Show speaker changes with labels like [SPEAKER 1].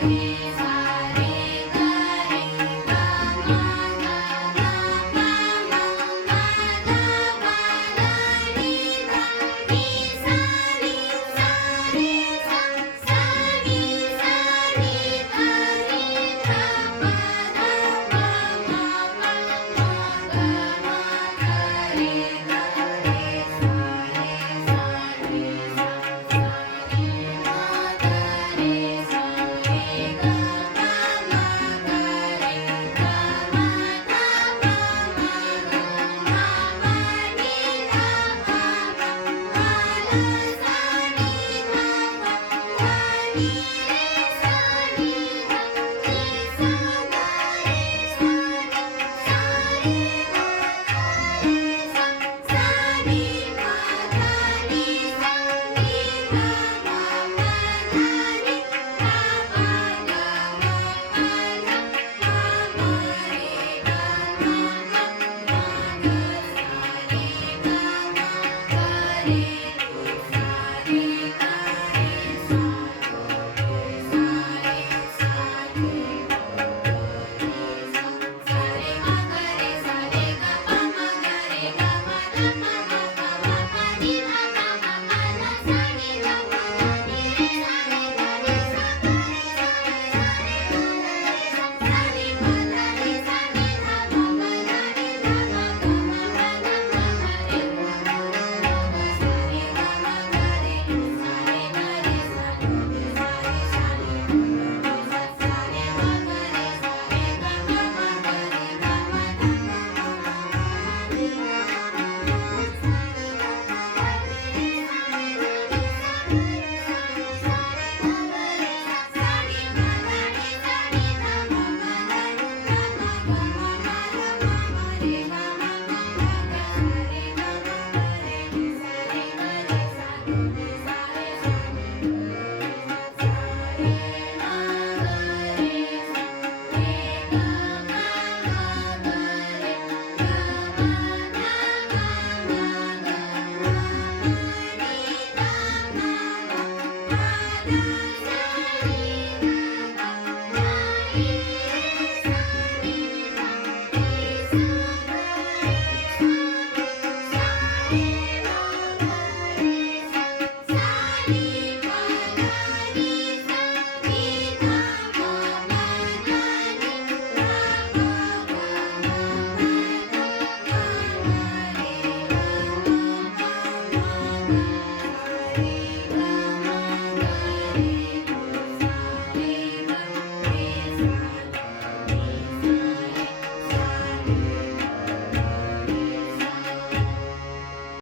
[SPEAKER 1] Thank mm -hmm. you.